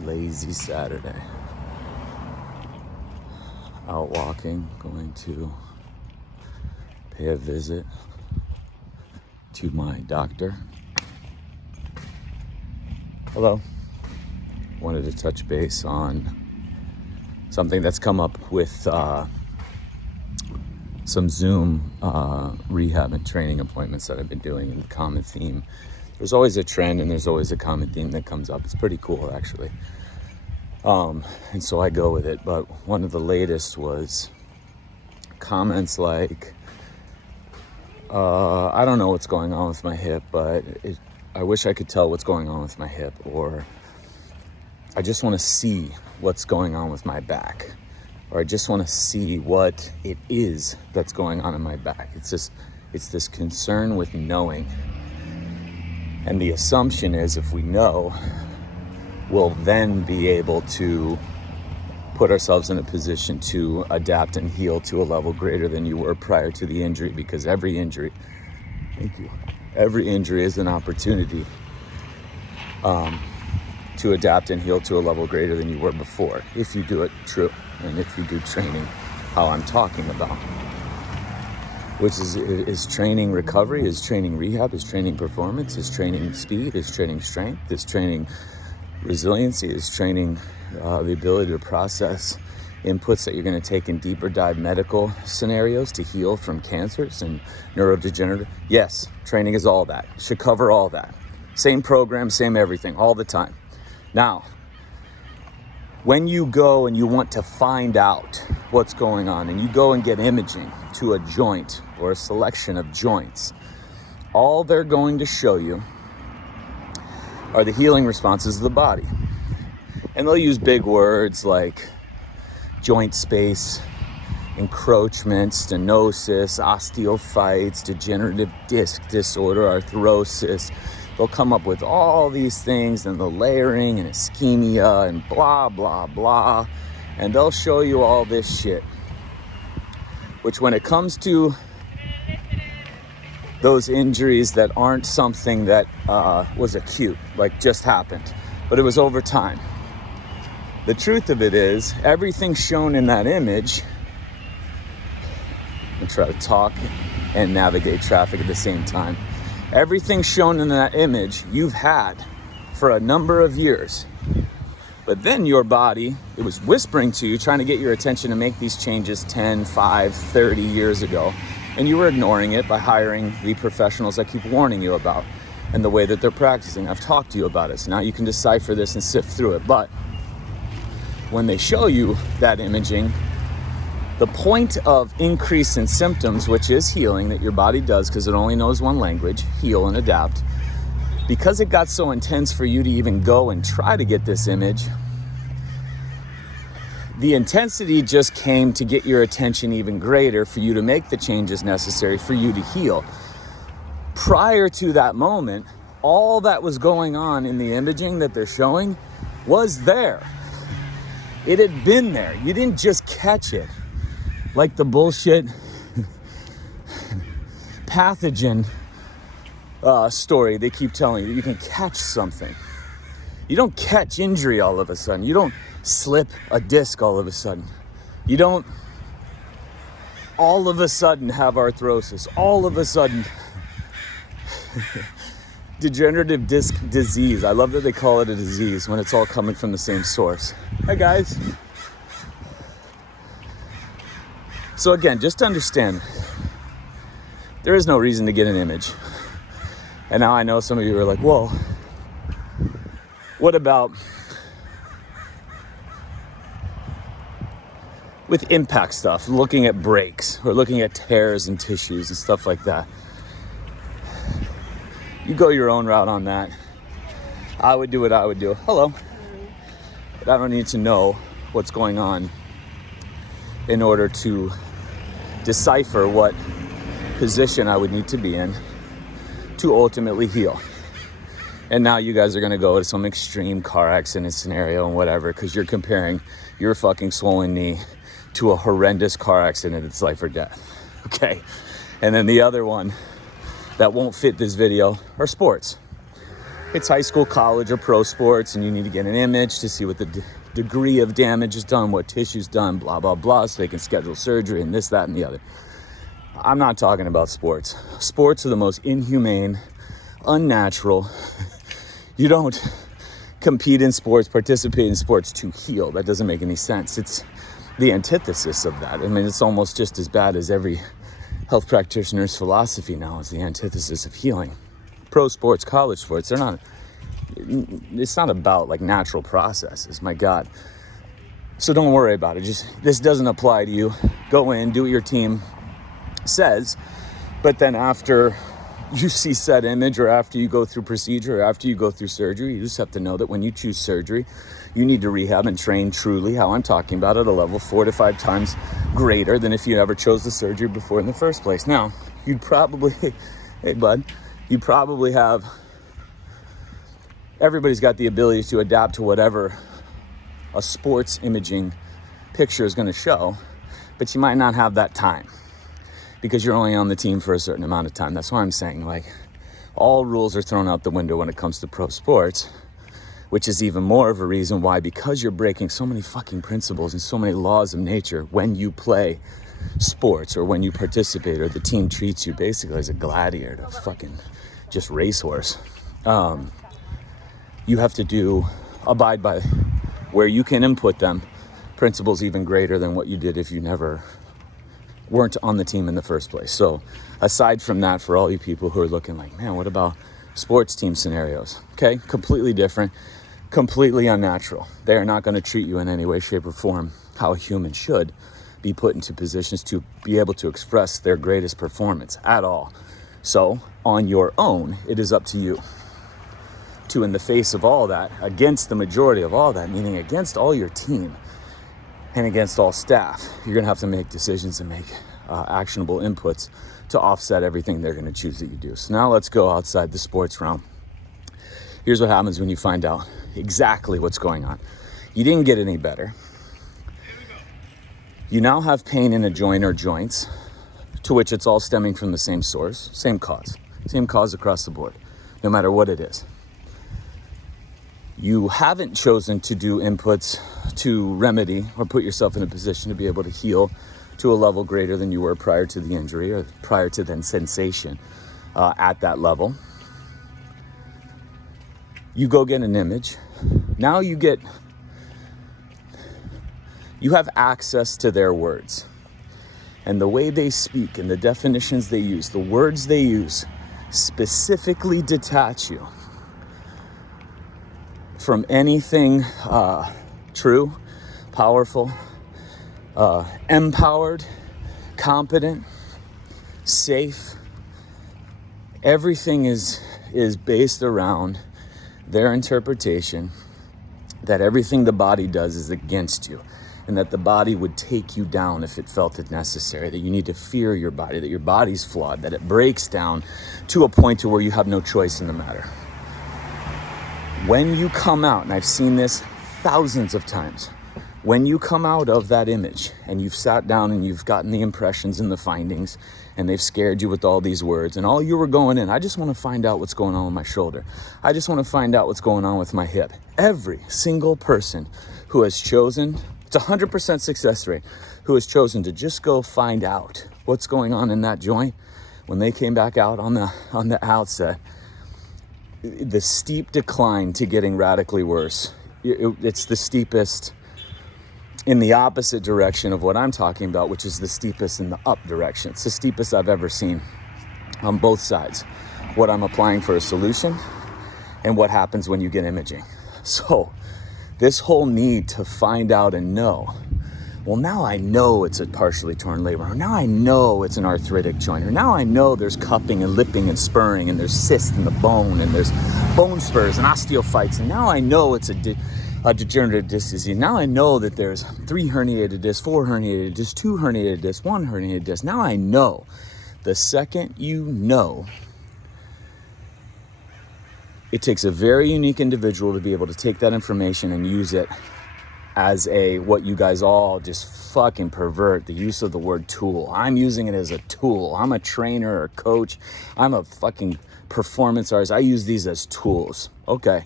lazy Saturday. Out walking, going to pay a visit to my doctor. Hello. Wanted to touch base on something that's come up with some Zoom rehab and training appointments that I've been doing, and the common theme. There's always a trend and there's always a common theme that comes up. It's pretty cool, actually. And so I go with it. But one of the latest was comments like, I don't know what's going on with my hip, but I wish I could tell what's going on with my hip, or I just want to see what's going on with my back, or I just want to see what it is that's going on in my back. It's this concern with knowing. And the assumption is if we know, we'll then be able to put ourselves in a position to adapt and heal to a level greater than you were prior to the injury, because every injury is an opportunity to adapt and heal to a level greater than you were before, if you do it true, and if you do training how I'm talking about, which is training recovery, is training rehab, is training performance, is training speed, is training strength, is training resiliency, is training the ability to process inputs that you're going to take in deeper dive medical scenarios to heal from cancers and neurodegenerative. Yes, training is all that. Should cover all that. Same program, same everything, all the time. Now, when you go and you want to find out what's going on, and you go and get imaging to a joint or a selection of joints, all they're going to show you are the healing responses of the body. And they'll use big words like joint space, encroachment, stenosis, osteophytes, degenerative disc disorder, arthrosis. They'll come up with all these things, and the layering and ischemia and blah, blah, blah. And they'll show you all this shit, which when it comes to those injuries that aren't something that was acute, like just happened, but it was over time. The truth of it is, everything shown in that image, I'm gonna try to talk and navigate traffic at the same time. Everything shown in that image you've had for a number of years. But then your body, it was whispering to you, trying to get your attention to make these changes 10, 5, 30 years ago. And you were ignoring it by hiring the professionals I keep warning you about and the way that they're practicing. I've talked to you about it, so now you can decipher this and sift through it. But when they show you that imaging, the point of increase in symptoms, which is healing, that your body does because it only knows one language, heal and adapt, because it got so intense for you to even go and try to get this image, the intensity just came to get your attention even greater for you to make the changes necessary for you to heal. Prior to that moment, all that was going on in the imaging that they're showing was there. It had been there. You didn't just catch it like the bullshit pathogen story they keep telling you. You can catch something. You don't catch injury all of a sudden. You don't slip a disc all of a sudden. You don't all of a sudden have arthrosis. All of a sudden degenerative disc disease. I love that they call it a disease when it's all coming from the same source. Hi guys. So again, just to understand, there is no reason to get an image. And now I know some of you are like, whoa, what about with impact stuff, looking at breaks or looking at tears and tissues and stuff like that? You go your own route on that. I would do what I would do. Hello. But I don't need to know what's going on in order to decipher what position I would need to be in to ultimately heal. And now you guys are going to go to some extreme car accident scenario and whatever, because you're comparing your fucking swollen knee to a horrendous car accident that's life or death. Okay. And then the other one that won't fit this video are sports. it's high school, college, or pro sports, and you need to get an image to see what the degree of damage is done, what tissue's done, blah, blah, blah, so they can schedule surgery and this, that, and the other. I'm not talking about sports. Sports are the most inhumane, unnatural. You don't compete in sports, participate in sports to heal. That doesn't make any sense. It's the antithesis of that. I mean, it's almost just as bad as every health practitioner's philosophy now is the antithesis of healing. Pro sports, college sports, it's not about like natural processes, my God. So don't worry about it. This doesn't apply to you. Go in, do what your team says, but then after you see said image, or after you go through procedure, or after you go through surgery, you just have to know that when you choose surgery, you need to rehab and train truly how I'm talking about at a level 4 to 5 times greater than if you ever chose the surgery before in the first place. Now, you'd probably, hey bud, you probably have, everybody's got the ability to adapt to whatever a sports imaging picture is going to show, but you might not have that time, because you're only on the team for a certain amount of time. That's why I'm saying, like, all rules are thrown out the window when it comes to pro sports, which is even more of a reason why, because you're breaking so many fucking principles and so many laws of nature when you play sports or when you participate, or the team treats you basically as a gladiator, a fucking just racehorse. You have to abide by where you can input them principles even greater than what you did if you never weren't on the team in the first place. So aside from that, for all you people who are looking like, man, what about sports team scenarios? Okay, completely different, completely unnatural. They are not going to treat you in any way, shape, or form how a human should be put into positions to be able to express their greatest performance at all. So on your own, it is up to you to, in the face of all that, against the majority of all that, meaning against all your team and against all staff, you're going to have to make decisions and make actionable inputs to offset everything they're going to choose that you do. So now let's go outside the sports realm. Here's what happens when you find out exactly what's going on. You didn't get any better. You now have pain in a joint or joints, to which it's all stemming from the same source, same cause across the board, no matter what it is. You haven't chosen to do inputs to remedy or put yourself in a position to be able to heal to a level greater than you were prior to the injury or prior to the sensation at that level. You go get an image. Now you have access to their words. And the way they speak and the definitions they use, the words they use, specifically detach you from anything true, powerful, empowered, competent, safe. Everything is based around their interpretation that everything the body does is against you, and that the body would take you down if it felt it necessary, that you need to fear your body, that your body's flawed, that it breaks down to a point to where you have no choice in the matter. When you come out, and I've seen this thousands of times, when you come out of that image and you've sat down and you've gotten the impressions and the findings, and they've scared you with all these words, and all you were going in, I just want to find out what's going on with my shoulder. I just want to find out what's going on with my hip. Every single person who has chosen, it's 100% success rate, who has chosen to just go find out what's going on in that joint, when they came back out on the outset, the steep decline to getting radically worse, it's the steepest in the opposite direction of what I'm talking about, which is the steepest in the up direction. It's the steepest I've ever seen on both sides. What I'm applying for a solution and what happens when you get imaging. So this whole need to find out and know, well, now I know it's a partially torn labrum, or now I know it's an arthritic joint, or now I know there's cupping and lipping and spurring, and there's cyst in the bone, and there's bone spurs and osteophytes, and now I know it's a degenerative disc disease. Now I know that there's 3 herniated discs, 4 herniated discs, 2 herniated discs, 1 herniated disc. Now I know. The second you know, it takes a very unique individual to be able to take that information and use it as what you guys all just fucking pervert, the use of the word tool. I'm using it as a tool. I'm a trainer or coach. I'm a fucking performance artists. I use these as tools. Okay.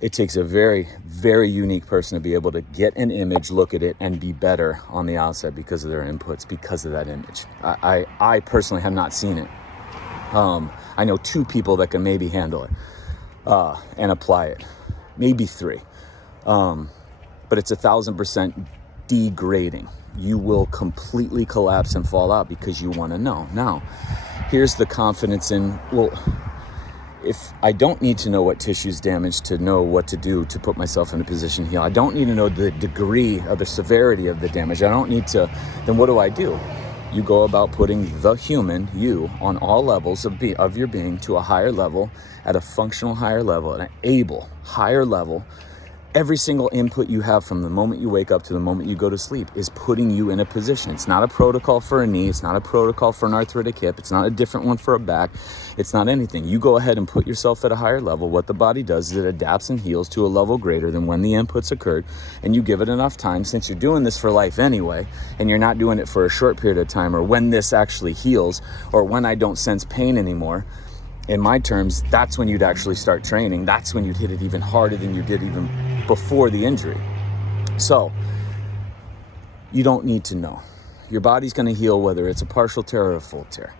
It takes a very, very unique person to be able to get an image, look at it, and be better on the outside because of their inputs, because of that image. I personally have not seen it. I know 2 people that can maybe handle it and apply it, maybe 3. But it's 1,000% degrading. You will completely collapse and fall out because you want to know. Now, here's the confidence in, well, if I don't need to know what tissue's damaged to know what to do to put myself in a position to heal, I don't need to know the degree or the severity of the damage. I don't need to, then what do? You go about putting the human, you, on all levels of your being to a higher level, at a functional higher level, at an able higher level. Every single input you have from the moment you wake up to the moment you go to sleep is putting you in a position. It's not a protocol for a knee. It's not a protocol for an arthritic hip. It's not a different one for a back. It's not anything. You go ahead and put yourself at a higher level. What the body does is it adapts and heals to a level greater than when the inputs occurred, and you give it enough time, since you're doing this for life anyway, and you're not doing it for a short period of time, or when this actually heals, or when I don't sense pain anymore. In my terms, that's when you'd actually start training. That's when you'd hit it even harder than you did even before the injury. So you don't need to know. Your body's going to heal whether it's a partial tear or a full tear.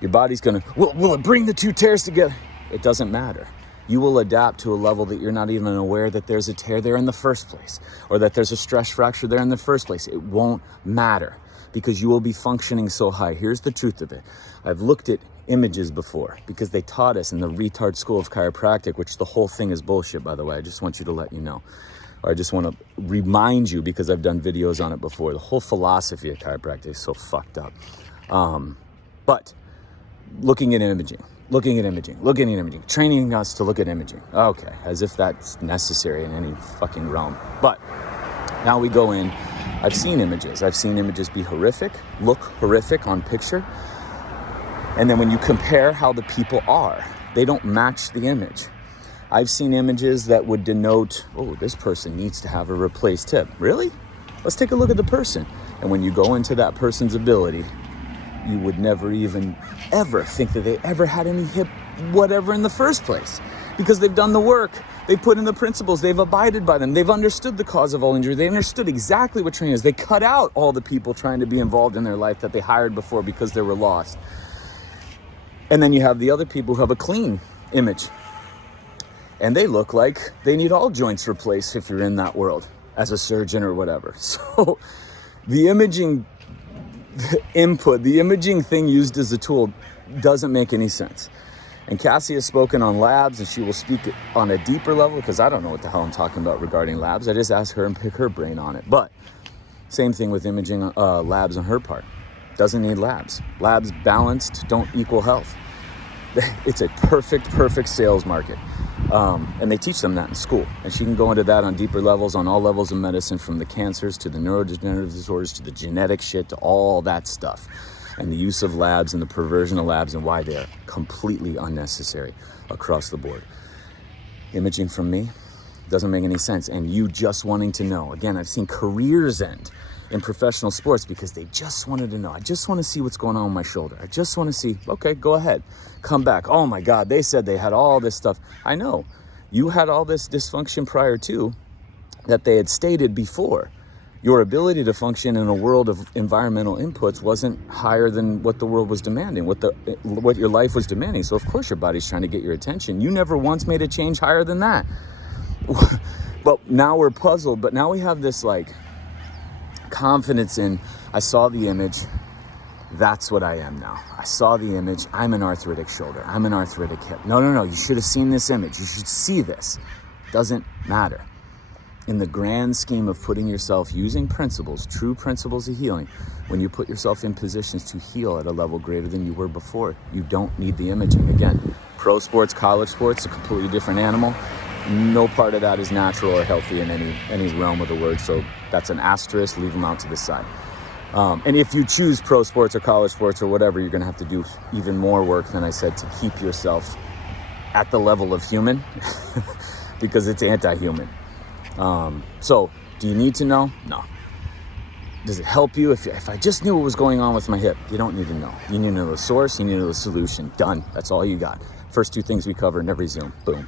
Your body's going to, will it bring the 2 tears together? It doesn't matter. You will adapt to a level that you're not even aware that there's a tear there in the first place, or that there's a stress fracture there in the first place. It won't matter because you will be functioning so high. Here's the truth of it. I've looked at images before because they taught us in the retard school of chiropractic, which the whole thing is bullshit, by the way. I just want you to let you know, or I just want to remind you, because I've done videos on it before. The whole philosophy of chiropractic is so fucked up. But looking at imaging, training us to look at imaging. Okay, as if that's necessary in any fucking realm. But now we go in. I've seen images be horrific, look horrific on picture. And then when you compare how the people are, they don't match the image. I've seen images that would denote, oh, this person needs to have a replaced hip. Really? Let's take a look at the person. And when you go into that person's ability, you would never even ever think that they ever had any hip whatever in the first place, because they've done the work. They put in the principles. They've abided by them. They've understood the cause of all injury. They understood exactly what training is. They cut out all the people trying to be involved in their life that they hired before because they were lost. And then you have the other people who have a clean image, and they look like they need all joints replaced if you're in that world as a surgeon or whatever. So the imaging input, the imaging thing used as a tool doesn't make any sense. And Cassie has spoken on labs, and she will speak on a deeper level, because I don't know what the hell I'm talking about regarding labs. I just ask her and pick her brain on it. But same thing with imaging labs on her part. Doesn't need labs. Labs balanced don't equal health. It's a perfect sales market. And they teach them that in school. And she can go into that on deeper levels, on all levels of medicine, from the cancers to the neurodegenerative disorders to the genetic shit to all that stuff. And the use of labs and the perversion of labs and why they're completely unnecessary across the board. Imaging from me doesn't make any sense. And you just wanting to know. Again, I've seen careers end in professional sports because they just wanted to know. I just want to see what's going on with my shoulder. I just want to see, okay, go ahead. Come back. Oh my God, they said they had all this stuff. I know. You had all this dysfunction prior to that they had stated before. Your ability to function in a world of environmental inputs wasn't higher than what the world was demanding, what your life was demanding. So of course your body's trying to get your attention. You never once made a change higher than that. But now we're puzzled. But now we have this like confidence in, I saw the image, that's what I am now. I saw the image, I'm an arthritic shoulder, I'm an arthritic hip. No, you should have seen this image. You should see this. Doesn't matter. In the grand scheme of putting yourself using principles, true principles of healing, when you put yourself in positions to heal at a level greater than you were before, you don't need the imaging. Again, pro sports, college sports, a completely different animal. No part of that is natural or healthy in any realm of the word. So that's an asterisk, leave them out to the side. And if you choose pro sports or college sports or whatever, you're going to have to do even more work than I said to keep yourself at the level of human because it's anti-human. So do you need to know? No. Does it help you? If I just knew what was going on with my hip, you don't need to know. You need to know the source, you need to know the solution. Done. That's all you got. First two things we cover in every Zoom. Boom.